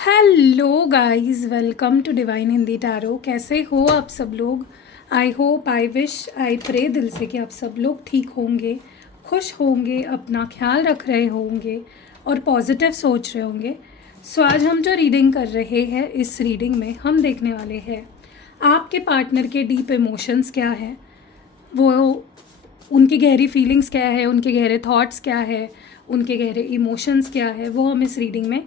Hello guys, welcome to divine Hindi tarot. कैसे हो आप सब लोग? I hope, I wish, I pray दिल से कि आप सब लोग ठीक होंगे, खुश होंगे, अपना ख्याल रख रहे होंगे और पॉजिटिव सोच रहे होंगे। सो आज हम जो रीडिंग कर रहे हैं, इस रीडिंग में हम देखने वाले हैं आपके पार्टनर के डीप इमोशंस क्या है, वो उनकी गहरी फीलिंग्स क्या है, उनके गहरे थॉट्स क्या है, उनके गहरे इमोशंस क्या है, वो हम इस रीडिंग में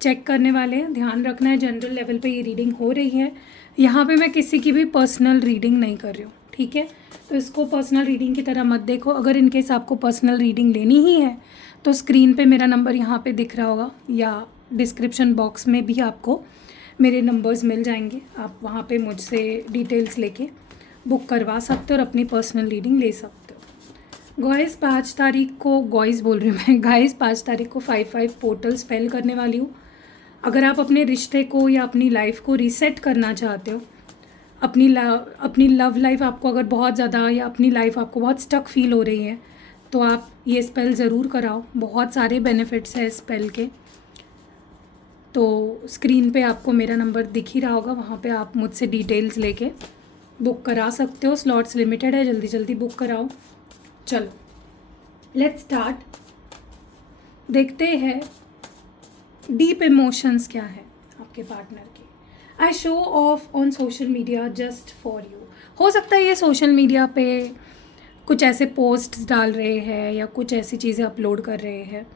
चेक करने वाले हैं। ध्यान रखना है, जनरल लेवल पे ये रीडिंग हो रही है। यहाँ पे मैं किसी की भी पर्सनल रीडिंग नहीं कर रही हूँ, ठीक है? तो इसको पर्सनल रीडिंग की तरह मत देखो। अगर इनकेस आपको पर्सनल रीडिंग लेनी ही है तो स्क्रीन पे मेरा नंबर यहाँ पे दिख रहा होगा या डिस्क्रिप्शन बॉक्स में भी आपको मेरे नंबर्स मिल जाएंगे। आप वहाँ पे मुझसे डिटेल्स लेके बुक करवा सकते हो और अपनी पर्सनल रीडिंग ले सकते हो। गाइस 5 तारीख को, गाइस बोल रही हूँ मैं, गाइस 5 तारीख को 5 पोर्टल स्पेल करने वाली हूँ। अगर आप अपने रिश्ते को या अपनी लाइफ को रीसेट करना चाहते हो, अपनी लव लाइफ आपको अगर बहुत ज़्यादा, या अपनी लाइफ आपको बहुत स्टक फील हो रही है, तो आप ये स्पेल ज़रूर कराओ। बहुत सारे बेनिफिट्स हैं इस स्पेल के। तो स्क्रीन पे आपको मेरा नंबर दिख ही रहा होगा, वहाँ पे आप मुझसे डिटेल्स लेके बुक करा सकते हो। स्लॉट्स लिमिटेड है, जल्दी जल्दी बुक कराओ। चलो लेट्स स्टार्ट। देखते हैं डीप इमोशंस क्या है आपके पार्टनर के। I show off on social media just for you. हो सकता है ये सोशल मीडिया पे कुछ ऐसे पोस्ट्स डाल रहे हैं या कुछ ऐसी चीज़ें अपलोड कर रहे हैं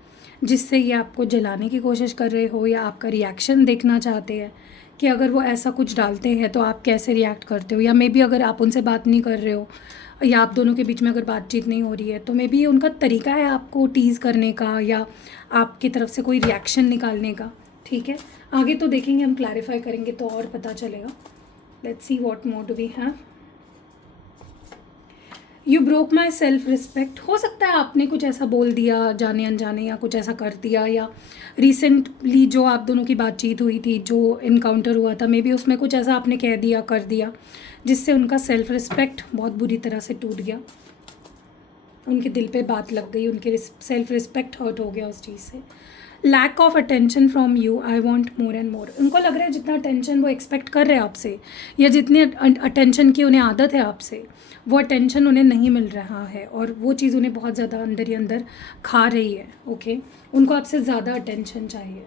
जिससे ये आपको जलाने की कोशिश कर रहे हो, या आपका रिएक्शन देखना चाहते हैं कि अगर वो ऐसा कुछ डालते हैं तो आप कैसे रिएक्ट करते हो। या मे बी अगर आप उनसे बात नहीं कर रहे हो या आप दोनों के बीच में अगर बातचीत नहीं हो रही है, तो मे बी उनका तरीका है आपको टीज़ करने का या आपकी तरफ से कोई रिएक्शन निकालने का। ठीक है, आगे तो देखेंगे, हम क्लैरिफाई करेंगे तो और पता चलेगा। Let's see what more do we have. You broke my self respect. हो सकता है आपने कुछ ऐसा बोल दिया जाने अनजाने, या कुछ ऐसा कर दिया, या रिसेंटली जो आप दोनों की बातचीत हुई थी, जो इनकाउंटर हुआ था, मे बी उसमें कुछ ऐसा आपने कह दिया, कर दिया, जिससे उनका सेल्फ रिस्पेक्ट बहुत बुरी तरह से टूट गया। उनके दिल पे बात लग गई, उनके सेल्फ रिस्पेक्ट हर्ट हो गया उस चीज़ से। Lack of attention from you, I want more and more. उनको लग रहा है जितना अटेंशन वो एक्सपेक्ट कर रहे हैं आपसे, या जितनी अटेंशन की उन्हें आदत है आपसे, वो अटेंशन उन्हें नहीं मिल रहा है, और वो चीज़ उन्हें बहुत ज़्यादा अंदर ही अंदर खा रही है। ओके, उनको आपसे ज़्यादा अटेंशन चाहिए।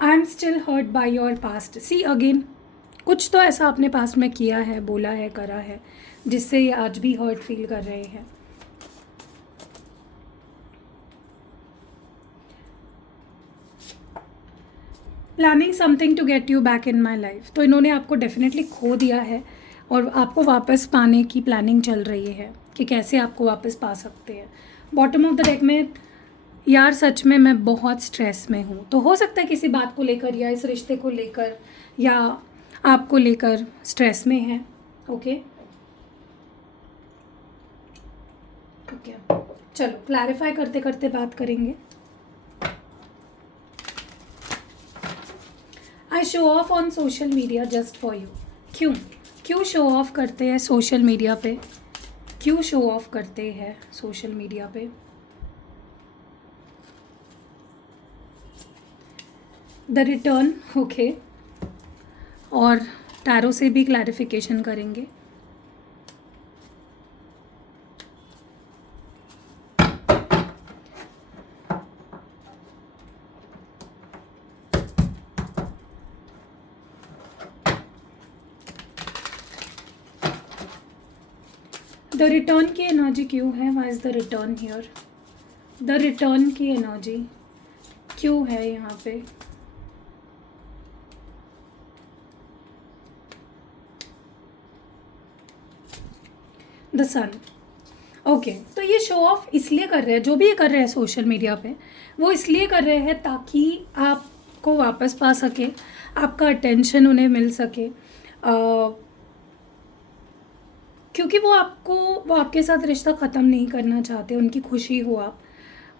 I am still hurt by your past. See again, कुछ तो ऐसा आपने पास्ट में किया है, बोला है, करा है, जिससे ये आज भी हर्ट फील कर रहे हैं। Planning something to get you back in my life. तो इन्होंने आपको डेफिनेटली खो दिया है और आपको वापस पाने की प्लानिंग चल रही है कि कैसे आपको वापस पा सकते हैं। बॉटम ऑफ द डेक में, यार सच में मैं बहुत स्ट्रेस में हूँ। तो हो सकता है किसी बात को लेकर, या इस रिश्ते को लेकर, या आपको लेकर स्ट्रेस में है। ओके ओके, चलो क्लैरिफाई करते करते बात करेंगे। I show off on social media just for you. क्यों क्यों शो ऑफ करते हैं सोशल मीडिया पे? क्यों शो ऑफ करते हैं सोशल मीडिया पे? The return. ओके, और टैरो से भी क्लैरिफिकेशन करेंगे। द रिटर्न की एनर्जी क्यों है? Why is the return here? The return की एनर्जी क्यों है यहाँ पे? The sun. ओके, तो ये शो ऑफ इसलिए कर रहे हैं, जो भी ये कर रहे हैं सोशल मीडिया पे, वो इसलिए कर रहे हैं ताकि आपको वापस पा सके, आपका अटेंशन उन्हें मिल सके। क्योंकि वो आपके साथ रिश्ता ख़त्म नहीं करना चाहते, उनकी खुशी हो आप,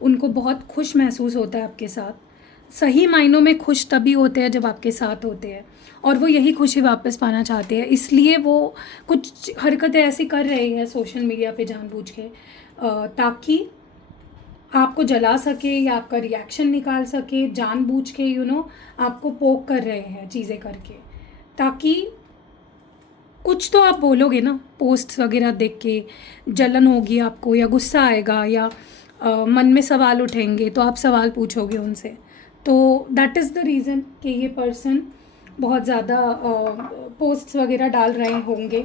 उनको बहुत खुश महसूस होता है आपके साथ। सही मायनों में खुश तभी होते हैं जब आपके साथ होते हैं, और वो यही खुशी वापस पाना चाहते हैं। इसलिए वो कुछ हरकतें ऐसी कर रहे हैं सोशल मीडिया पे जानबूझ के, ताकि आपको जला सके या आपका रिएक्शन निकाल सके, जानबूझ के आपको पोक कर रहे हैं चीज़ें करके, ताकि कुछ तो आप बोलोगे ना, पोस्ट्स वगैरह देख के जलन होगी आपको या गुस्सा आएगा या मन में सवाल उठेंगे, तो आप सवाल पूछोगे उनसे। तो दैट इज़ द रीज़न कि ये पर्सन बहुत ज़्यादा पोस्ट्स वगैरह डाल रहे होंगे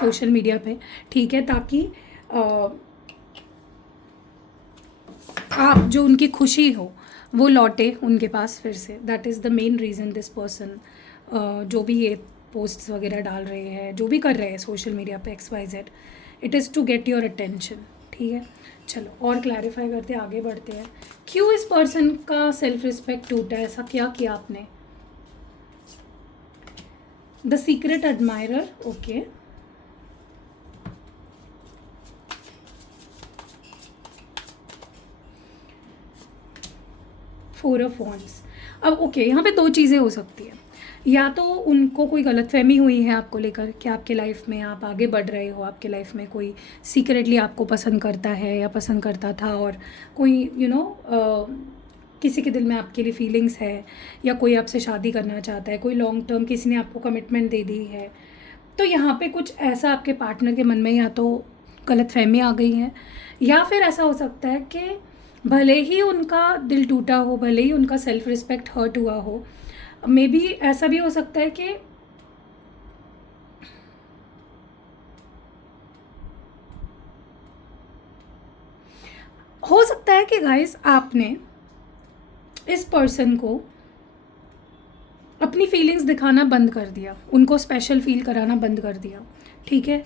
सोशल मीडिया पे, ठीक है, ताकि आप जो उनकी खुशी हो वो लौटे उनके पास फिर से। That is the main reason this person जो भी ये पोस्ट्स वगैरह डाल रहे हैं, जो भी कर रहे हैं सोशल मीडिया पे XYZ, it is to get your attention, ठीक है। चलो और क्लैरिफाई करते हैं, आगे बढ़ते हैं। क्यों इस पर्सन का सेल्फ रिस्पेक्ट टूटा है, ऐसा क्या किया आपने? The secret admirer, okay. Four of wands. अब ओके, यहाँ पे दो चीज़ें हो सकती है। या तो उनको कोई गलतफहमी हुई है आपको लेकर कि आपके लाइफ में आप आगे बढ़ रहे हो, आपके लाइफ में कोई सीक्रेटली आपको पसंद करता है या पसंद करता था, और कोई किसी के दिल में आपके लिए फीलिंग्स है, या कोई आपसे शादी करना चाहता है, कोई लॉन्ग टर्म किसी ने आपको कमिटमेंट दे दी है। तो यहाँ पे कुछ ऐसा आपके पार्टनर के मन में या तो गलतफहमी आ गई है, या फिर ऐसा हो सकता है कि भले ही उनका दिल टूटा हो, भले ही उनका सेल्फ रिस्पेक्ट हर्ट हुआ हो, मे बी ऐसा भी हो सकता है कि गाइस आपने इस पर्सन को अपनी फीलिंग्स दिखाना बंद कर दिया, उनको स्पेशल फील कराना बंद कर दिया, ठीक है।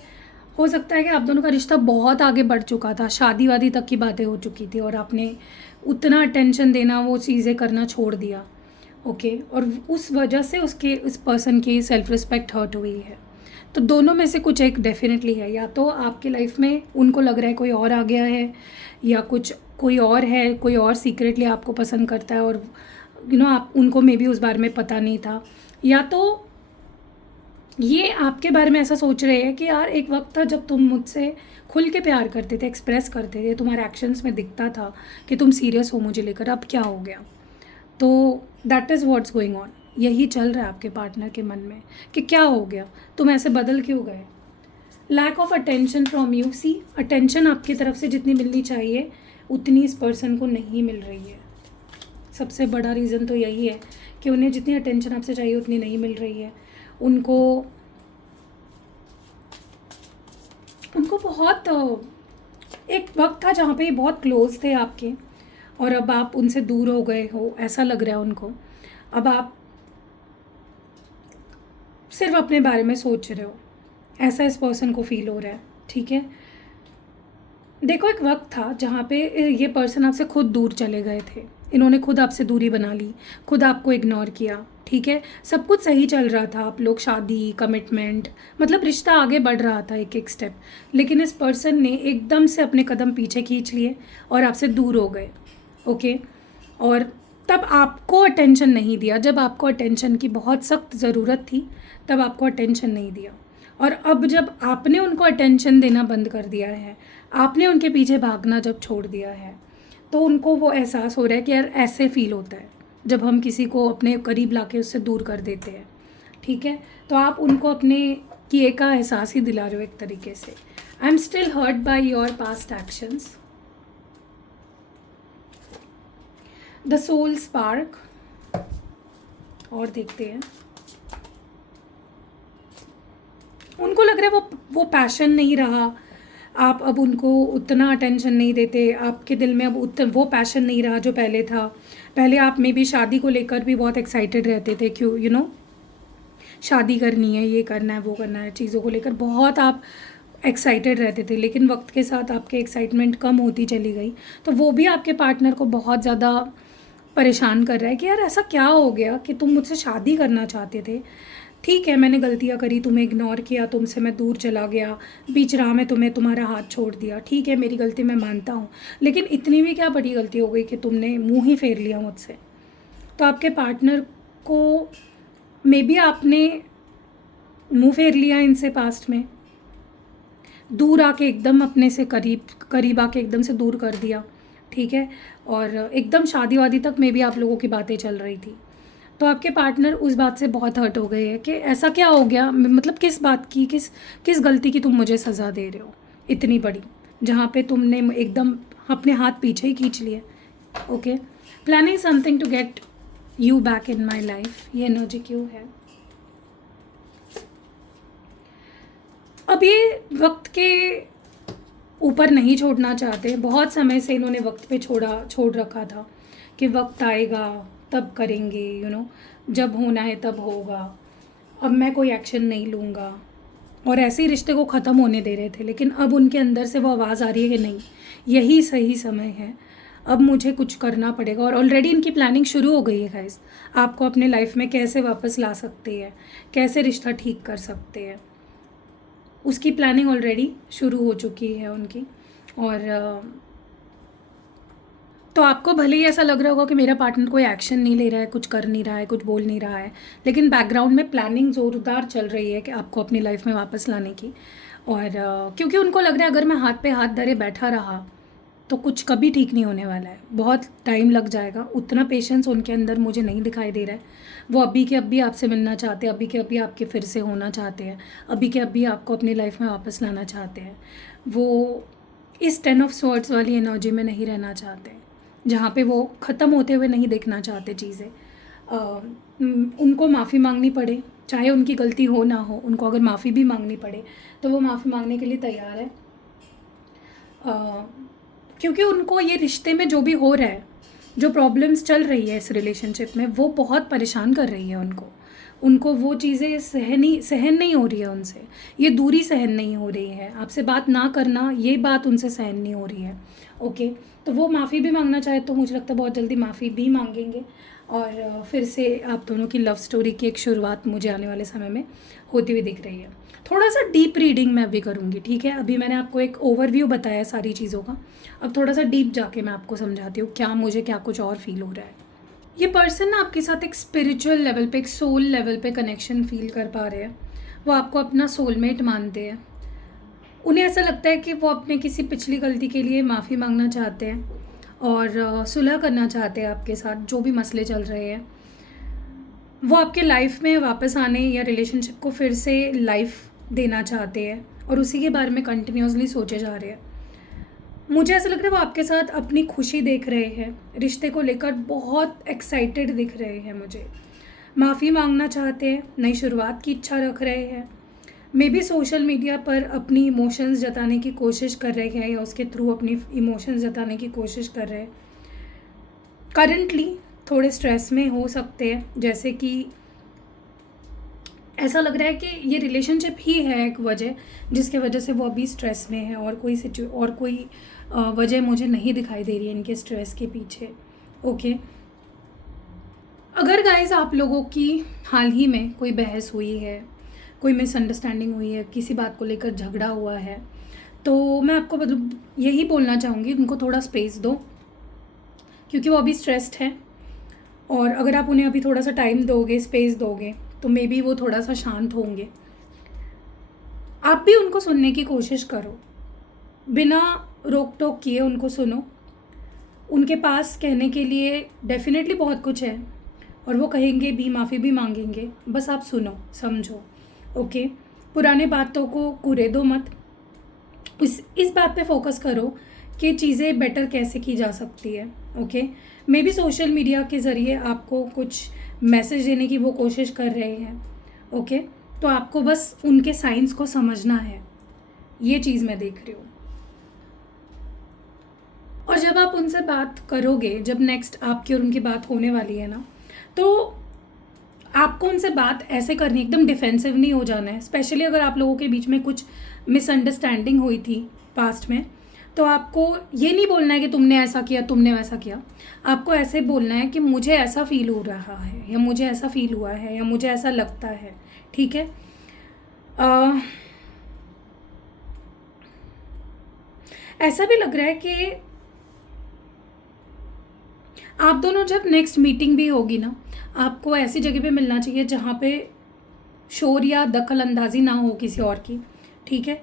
हो सकता है कि आप दोनों का रिश्ता बहुत आगे बढ़ चुका था, शादी वादी तक की बातें हो चुकी थी, और आपने उतना अटेंशन देना, वो चीज़ें करना छोड़ दिया, ओके। और उस वजह से उस पर्सन की सेल्फ रिस्पेक्ट हर्ट हुई है। तो दोनों में से कुछ एक डेफिनेटली है। या तो आपकी लाइफ में उनको लग रहा है कोई और आ गया है, या कोई और है, कोई और सीक्रेटली आपको पसंद करता है, और आप उनको मे बी उस बारे में पता नहीं था। या तो ये आपके बारे में ऐसा सोच रहे हैं कि यार एक वक्त था जब तुम मुझसे खुल के प्यार करते थे, एक्सप्रेस करते थे, तुम्हारे एक्शंस में दिखता था कि तुम सीरियस हो मुझे लेकर, अब क्या हो गया? तो that is what's going on. यही चल रहा है आपके पार्टनर के मन में कि क्या हो गया, तुम ऐसे बदल क्यों गए। Lack of attention from you. See, attention आपकी तरफ से जितनी मिलनी चाहिए उतनी इस पर्सन को नहीं मिल रही है। सबसे बड़ा रीज़न तो यही है कि उन्हें जितनी अटेंशन आपसे चाहिए उतनी नहीं मिल रही है। उनको बहुत एक वक्त था जहाँ पे ये बहुत क्लोज थे आपके, और अब आप उनसे दूर हो गए हो, ऐसा लग रहा है उनको। अब आप सिर्फ अपने बारे में सोच रहे हो, ऐसा इस पर्सन को फील हो रहा है, ठीक है। देखो, एक वक्त था जहाँ पे ये पर्सन आपसे खुद दूर चले गए थे, इन्होंने खुद आपसे दूरी बना ली, खुद आपको इग्नोर किया, ठीक है। सब कुछ सही चल रहा था, आप लोग शादी, कमिटमेंट, मतलब रिश्ता आगे बढ़ रहा था एक एक स्टेप। लेकिन इस पर्सन ने एकदम से अपने कदम पीछे खींच लिए और आपसे दूर हो गए, ओके। और तब आपको अटेंशन नहीं दिया, जब आपको अटेंशन की बहुत सख्त ज़रूरत थी तब आपको अटेंशन नहीं दिया। और अब जब आपने उनको अटेंशन देना बंद कर दिया है, आपने उनके पीछे भागना जब छोड़ दिया है, तो उनको वो एहसास हो रहा है कि यार ऐसे फील होता है जब हम किसी को अपने करीब लाके उससे दूर कर देते हैं, ठीक है। तो आप उनको अपने किए का एहसास ही दिला रहे हो एक तरीके से। I am still hurt by your past actions. The soul spark, और देखते हैं। उनको लग रहा है वो पैशन नहीं रहा, आप अब उनको उतना अटेंशन नहीं देते, आपके दिल में अब वो पैशन नहीं रहा जो पहले था। पहले आप में भी शादी को लेकर भी बहुत एक्साइटेड रहते थे, क्यों शादी करनी है, ये करना है, वो करना है, चीज़ों को लेकर बहुत आप एक्साइटेड रहते थे। लेकिन वक्त के साथ आपके एक्साइटमेंट कम होती चली गई, तो वो भी आपके पार्टनर को बहुत ज़्यादा परेशान कर रहा है कि यार ऐसा क्या हो गया कि तुम मुझसे शादी करना चाहते थे, ठीक है मैंने गलतियाँ करी, तुम्हें इग्नोर किया, तुमसे मैं दूर चला गया, बीच राह में तुम्हारा हाथ छोड़ दिया, ठीक है मेरी गलती मैं मानता हूँ, लेकिन इतनी भी क्या बड़ी गलती हो गई कि तुमने मुँह ही फेर लिया मुझसे। तो आपके पार्टनर को मे बी आपने मुँह फेर लिया इनसे पास्ट में, दूर आके एकदम अपने से करीब आके एकदम से दूर कर दिया, ठीक है। और एकदम शादी वादी तक में भी आप लोगों की बातें चल रही थी। तो आपके पार्टनर उस बात से बहुत हर्ट हो गए हैं कि ऐसा क्या हो गया, मतलब किस बात की, किस किस गलती की तुम मुझे सज़ा दे रहे हो इतनी बड़ी, जहाँ पे तुमने एकदम अपने हाथ पीछे ही खींच लिए। Okay, planning something to get you back in my life, ये एनर्जी क्यों है। अब ये वक्त के ऊपर नहीं छोड़ना चाहते, बहुत समय से इन्होंने वक्त पे छोड़ रखा था कि वक्त आएगा तब करेंगे, जब होना है तब होगा, अब मैं कोई एक्शन नहीं लूँगा, और ऐसे ही रिश्ते को ख़त्म होने दे रहे थे। लेकिन अब उनके अंदर से वो आवाज़ आ रही है कि नहीं, यही सही समय है, अब मुझे कुछ करना पड़ेगा। और ऑलरेडी इनकी प्लानिंग शुरू हो गई है गाइस, आपको अपने लाइफ में कैसे वापस ला सकते हैं, कैसे रिश्ता ठीक कर सकते हैं, उसकी प्लानिंग ऑलरेडी शुरू हो चुकी है उनकी। और तो आपको भले ही ऐसा लग रहा होगा कि मेरा पार्टनर कोई एक्शन नहीं ले रहा है, कुछ कर नहीं रहा है, कुछ बोल नहीं रहा है, लेकिन बैकग्राउंड में प्लानिंग ज़ोरदार चल रही है कि आपको अपनी लाइफ में वापस लाने की। और क्योंकि उनको लग रहा है अगर मैं हाथ पे हाथ धरे बैठा रहा तो कुछ कभी ठीक नहीं होने वाला है, बहुत टाइम लग जाएगा। उतना पेशेंस उनके अंदर मुझे नहीं दिखाई दे रहा है। वो अभी के अभी आपसे मिलना चाहते हैं, अभी के अभी आपके फिर से होना चाहते हैं, अभी के अभी आपको अपनी लाइफ में वापस लाना चाहते हैं। वो इस 10 ऑफ स्वॉर्ड्स वाली एनर्जी में नहीं रहना चाहते, जहाँ पे वो ख़त्म होते हुए नहीं देखना चाहते चीज़ें। उनको माफ़ी मांगनी पड़े, चाहे उनकी गलती हो ना हो, उनको अगर माफ़ी भी मांगनी पड़े तो वो माफ़ी मांगने के लिए तैयार है। क्योंकि उनको ये रिश्ते में जो भी हो रहा है, जो प्रॉब्लम्स चल रही है इस रिलेशनशिप में, वो बहुत परेशान कर रही है उनको वो चीज़ें सहन नहीं हो रही है उनसे। ये दूरी सहन नहीं हो रही है, आपसे बात ना करना, ये बात उनसे सहन नहीं हो रही है। ओके, तो वो माफ़ी भी मांगना चाहे तो मुझे लगता है बहुत जल्दी माफ़ी भी मांगेंगे, और फिर से आप दोनों की लव स्टोरी की एक शुरुआत मुझे आने वाले समय में होती हुई दिख रही है। थोड़ा सा डीप रीडिंग मैं अभी करूँगी, ठीक है। अभी मैंने आपको एक ओवरव्यू बताया सारी चीज़ों का, अब थोड़ा सा डीप जाके मैं आपको समझाती हूँ क्या कुछ और फील हो रहा है। ये पर्सन ना आपके साथ एक स्पिरिचुअल लेवल पे, एक सोल लेवल पे कनेक्शन फील कर पा रहे हैं। वो आपको अपना सोलमेट मानते हैं। उन्हें ऐसा लगता है कि वो अपने किसी पिछली गलती के लिए माफ़ी मांगना चाहते हैं और सुलह करना चाहते हैं आपके साथ, जो भी मसले चल रहे हैं। वो आपके लाइफ में वापस आने या रिलेशनशिप को फिर से लाइफ देना चाहते हैं और उसी के बारे में कंटिन्यूसली सोचे जा रहे हैं। मुझे ऐसा लग रहा है वो आपके साथ अपनी खुशी देख रहे हैं, रिश्ते को लेकर बहुत एक्साइटेड दिख रहे हैं मुझे। माफ़ी मांगना चाहते हैं, नई शुरुआत की इच्छा रख रहे हैं। मे बी सोशल मीडिया पर अपनी इमोशंस जताने की कोशिश कर रहे हैं या उसके थ्रू अपनी इमोशंस जताने की कोशिश कर रहे हैं। करंटली थोड़े स्ट्रेस में हो सकते हैं, जैसे कि ऐसा लग रहा है कि ये रिलेशनशिप ही है एक वजह जिसके वजह से वो अभी स्ट्रेस में है, और कोई वजह मुझे नहीं दिखाई दे रही है इनके स्ट्रेस के पीछे। ओके, अगर गाइस आप लोगों की हाल ही में कोई बहस हुई है, कोई मिसअंडरस्टैंडिंग हुई है, किसी बात को लेकर झगड़ा हुआ है, तो मैं आपको मतलब यही बोलना चाहूँगी, उनको थोड़ा स्पेस दो, क्योंकि वो अभी स्ट्रेस्ड है। और अगर आप उन्हें अभी थोड़ा सा टाइम दोगे, स्पेस दोगे, तो मे बी वो थोड़ा सा शांत होंगे। आप भी उनको सुनने की कोशिश करो, बिना रोक टोक किए उनको सुनो। उनके पास कहने के लिए डेफिनेटली बहुत कुछ है और वो कहेंगे भी, माफ़ी भी मांगेंगे, बस आप सुनो, समझो। ओके, पुराने बातों को कुरेदो मत, इस बात पे फोकस करो कि चीज़ें बेटर कैसे की जा सकती है। Okay, may be social media के ज़रिए आपको कुछ मैसेज देने की वो कोशिश कर रहे हैं। ओके, तो आपको बस उनके साइंस को समझना है, ये चीज़ मैं देख रही हूँ। और जब आप उनसे बात करोगे, जब नेक्स्ट आपकी और उनकी बात होने वाली है ना, तो आपको उनसे बात ऐसे करनी, एकदम डिफेंसिव नहीं हो जाना है। स्पेशली अगर आप लोगों के बीच में कुछ मिसअंडरस्टैंडिंग हुई थी पास्ट में, तो आपको ये नहीं बोलना है कि तुमने ऐसा किया, तुमने वैसा किया। आपको ऐसे बोलना है कि मुझे ऐसा फील हो रहा है, या मुझे ऐसा फील हुआ है, या मुझे ऐसा लगता है। ठीक है, ऐसा भी लग रहा है कि आप दोनों जब नेक्स्ट मीटिंग भी होगी ना, आपको ऐसी जगह पे मिलना चाहिए जहाँ पे शोर या दखल अंदाजी ना हो किसी और की। ठीक है,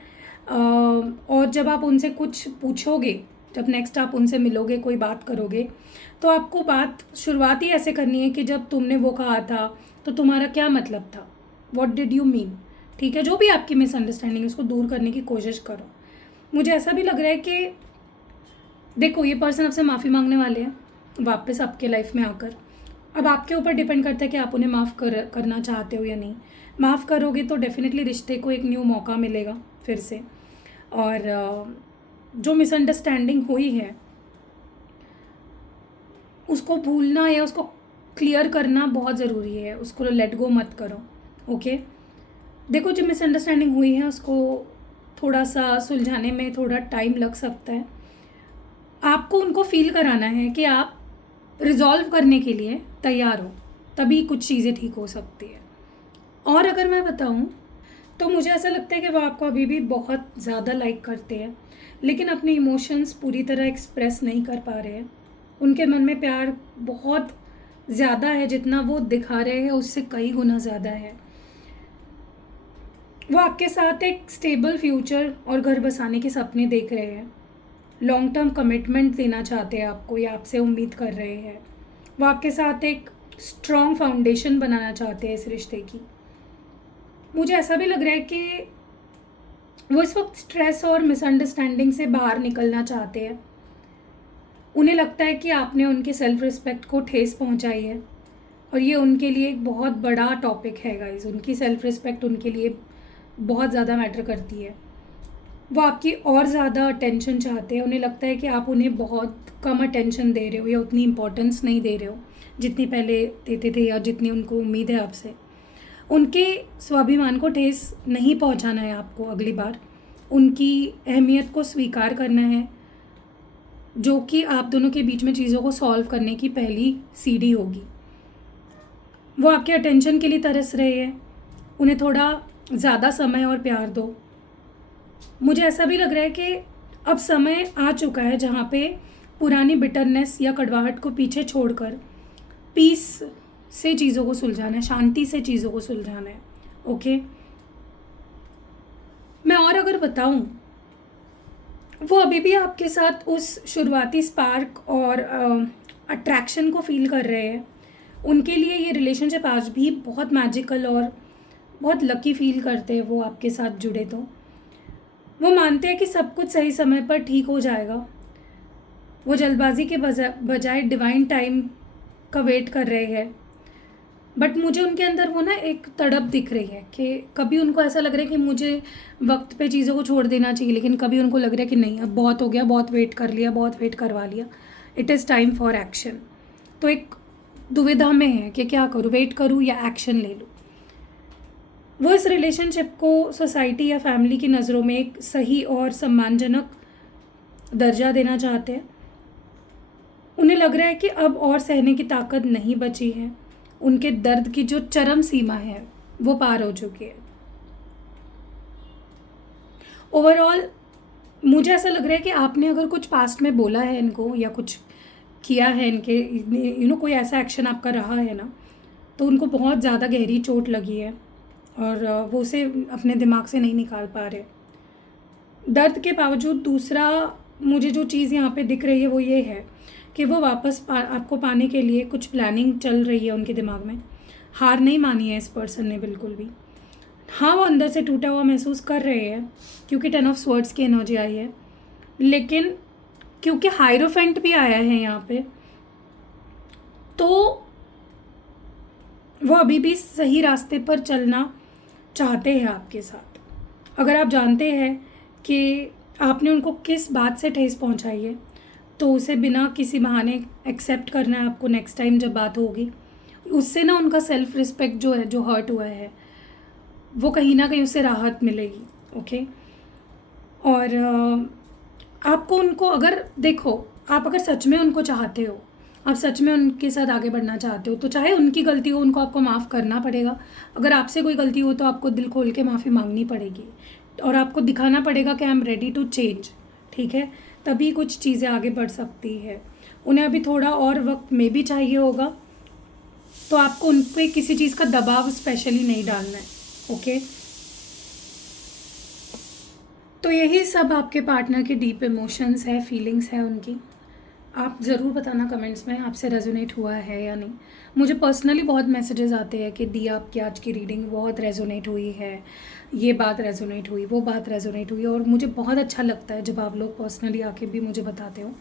और जब आप उनसे कुछ पूछोगे जब नेक्स्ट आप उनसे मिलोगे, कोई बात करोगे, तो आपको बात शुरुआत ही ऐसे करनी है कि जब तुमने वो कहा था तो तुम्हारा क्या मतलब था, व्हाट डिड यू मीन। ठीक है, जो भी आपकी मिसअंडरस्टैंडिंग है उसको दूर करने की कोशिश करो। मुझे ऐसा भी लग रहा है कि देखो, ये पर्सन आपसे माफ़ी मांगने वाले हैं वापस आपके लाइफ में आकर। अब आपके ऊपर डिपेंड करता है कि आप उन्हें करना चाहते हो या नहीं। माफ़ करोगे तो डेफिनेटली रिश्ते को एक न्यू मौका मिलेगा फिर से। और जो मिसअंडरस्टैंडिंग हुई है उसको भूलना या उसको क्लियर करना बहुत ज़रूरी है, उसको लेट गो मत करो। ओके, देखो, जो मिसअंडरस्टैंडिंग हुई है उसको थोड़ा सा सुलझाने में थोड़ा टाइम लग सकता है। आपको उनको फील कराना है कि आप रिजॉल्व करने के लिए तैयार हो, तभी कुछ चीज़ें ठीक हो सकती है। और अगर मैं बताऊं तो मुझे ऐसा लगता है कि वो आपको अभी भी बहुत ज़्यादा लाइक करते हैं, लेकिन अपने इमोशंस पूरी तरह एक्सप्रेस नहीं कर पा रहे हैं। उनके मन में प्यार बहुत ज़्यादा है, जितना वो दिखा रहे हैं उससे कई गुना ज़्यादा है। वो आपके साथ एक स्टेबल फ्यूचर और घर बसाने के सपने देख रहे हैं, लॉन्ग टर्म कमिटमेंट देना चाहते हैं आपको, या आपसे उम्मीद कर रहे हैं। वो आपके साथ एक स्ट्रॉन्ग फाउंडेशन बनाना चाहते हैं इस रिश्ते की। मुझे ऐसा भी लग रहा है कि वो इस वक्त स्ट्रेस और मिसअंडरस्टैंडिंग से बाहर निकलना चाहते हैं। उन्हें लगता है कि आपने उनके सेल्फ रिस्पेक्ट को ठेस पहुंचाई है, और ये उनके लिए एक बहुत बड़ा टॉपिक है गाइस। उनकी सेल्फ रिस्पेक्ट उनके लिए बहुत ज़्यादा मैटर करती है। वो आपकी और ज़्यादा अटेंशन चाहते हैं। उन्हें लगता है कि आप उन्हें बहुत कम अटेंशन दे रहे हो या उतनी इम्पोर्टेंस नहीं दे रहे हो जितनी पहले देते थे, या जितनी उनको उम्मीद है आपसे। उनके स्वाभिमान को ठेस नहीं पहुंचाना है आपको अगली बार। उनकी अहमियत को स्वीकार करना है, जो कि आप दोनों के बीच में चीज़ों को सॉल्व करने की पहली सीढ़ी होगी। वो आपके अटेंशन के लिए तरस रहे हैं, उन्हें थोड़ा ज़्यादा समय और प्यार दो। मुझे ऐसा भी लग रहा है कि अब समय आ चुका है जहाँ पे पुरानी बिटरनेस या कड़वाहट को पीछे छोड़कर पीस से चीज़ों को सुलझाना है, शांति से चीज़ों को सुलझाना है। ओके, मैं और अगर बताऊं, वो अभी भी आपके साथ उस शुरुआती स्पार्क और अट्रैक्शन को फील कर रहे हैं। उनके लिए ये रिलेशनशिप आज भी बहुत मैजिकल और बहुत लकी फील करते हैं वो आपके साथ जुड़े। तो वो मानते हैं कि सब कुछ सही समय पर ठीक हो जाएगा। वो जल्दबाजी के बजाय डिवाइन टाइम का वेट कर रहे हैं। बट मुझे उनके अंदर वो ना एक तड़प दिख रही है कि कभी उनको ऐसा लग रहा है कि मुझे वक्त पे चीज़ों को छोड़ देना चाहिए, लेकिन कभी उनको लग रहा है कि नहीं, अब बहुत हो गया, बहुत वेट कर लिया, बहुत वेट करवा लिया, it is time for action. तो एक दुविधा में है कि क्या करूँ, वेट करूँ या एक्शन ले लूँ। वो इस रिलेशनशिप को सोसाइटी या फैमिली की नज़रों में एक सही और सम्मानजनक दर्जा देना चाहते हैं। उन्हें लग रहा है कि अब और सहने की ताकत नहीं बची है। उनके दर्द की जो चरम सीमा है वो पार हो चुकी है। ओवरऑल मुझे ऐसा लग रहा है कि आपने अगर कुछ पास्ट में बोला है इनको, या कुछ किया है इनके कोई ऐसा एक्शन आपका रहा है ना, तो उनको बहुत ज़्यादा गहरी चोट लगी है और वो उसे अपने दिमाग से नहीं निकाल पा रहे। दर्द के बावजूद दूसरा मुझे जो चीज़ यहाँ पे दिख रही है वो ये है कि वो वापस आपको पाने के लिए कुछ प्लानिंग चल रही है उनके दिमाग में। हार नहीं मानी है इस पर्सन ने बिल्कुल भी। हाँ, वो अंदर से टूटा हुआ महसूस कर रहे हैं क्योंकि 10 ऑफ स्वर्ड्स की एनर्जी आई है, लेकिन क्योंकि हायरोफेंट भी आया है यहाँ पे, तो वो अभी भी सही रास्ते पर चलना चाहते हैं आपके साथ। अगर आप जानते हैं कि आपने उनको किस बात से ठेस पहुंचाई है, तो उसे बिना किसी बहाने एक्सेप्ट करना है आपको। नेक्स्ट टाइम जब बात होगी, उससे ना उनका सेल्फ रिस्पेक्ट जो है, जो हर्ट हुआ है, वो कहीं ना कहीं उससे राहत मिलेगी। ओके, और आपको उनको अगर देखो, आप अगर सच में उनको चाहते हो, आप सच में उनके साथ आगे बढ़ना चाहते हो, तो चाहे उनकी गलती हो, उनको आपको माफ़ करना पड़ेगा। अगर आपसे कोई गलती हो तो आपको दिल खोल के माफ़ी मांगनी पड़ेगी और आपको दिखाना पड़ेगा कि I am ready to change. ठीक है, तभी कुछ चीज़ें आगे बढ़ सकती है। उन्हें अभी थोड़ा और वक्त में भी चाहिए होगा, तो आपको उन पर किसी चीज़ का दबाव स्पेशली नहीं डालना है। ओके, तो यही सब आपके पार्टनर के डीप इमोशंस है, फीलिंग्स है उनकी। आप ज़रूर बताना कमेंट्स में आपसे रेजोनेट हुआ है या नहीं। मुझे पर्सनली बहुत मैसेजेस आते हैं कि दी आपकी आज की रीडिंग बहुत रेजोनेट हुई है, ये बात रेजोनेट हुई, वो बात रेजोनेट हुई, और मुझे बहुत अच्छा लगता है जब आप लोग पर्सनली आके भी मुझे बताते हो।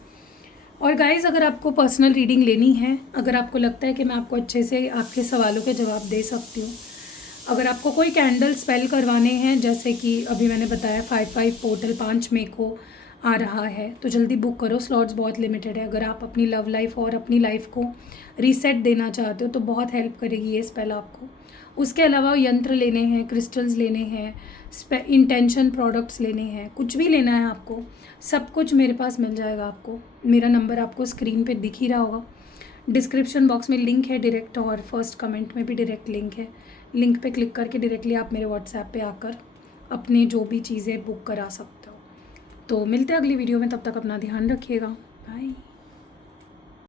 और गाइज़, अगर आपको पर्सनल रीडिंग लेनी है, अगर आपको लगता है कि मैं आपको अच्छे से आपके सवालों के जवाब दे सकती हूँ, अगर आपको कोई कैंडल स्पेल करवाने हैं, जैसे कि अभी मैंने बताया 5/5 पोर्टल 5 मई को आ रहा है, तो जल्दी बुक करो, स्लॉट्स बहुत लिमिटेड है। अगर आप अपनी लव लाइफ और अपनी लाइफ को रीसेट देना चाहते हो तो बहुत हेल्प करेगी ये स्पेल आपको। उसके अलावा यंत्र लेने हैं, क्रिस्टल्स लेने हैं, इंटेंशन प्रोडक्ट्स लेने हैं, कुछ भी लेना है आपको, सब कुछ मेरे पास मिल जाएगा आपको। मेरा नंबर आपको स्क्रीन पे दिख ही रहा होगा, डिस्क्रिप्शन बॉक्स में लिंक है डायरेक्ट, और फर्स्ट कमेंट में भी डायरेक्ट लिंक है। लिंक पे क्लिक करके डायरेक्टली आप मेरे व्हाट्सएप पे आकर अपने जो भी चीज़ें बुक करा सकते हो। तो मिलते हैं अगली वीडियो में, तब तक अपना ध्यान रखिएगा। बाय।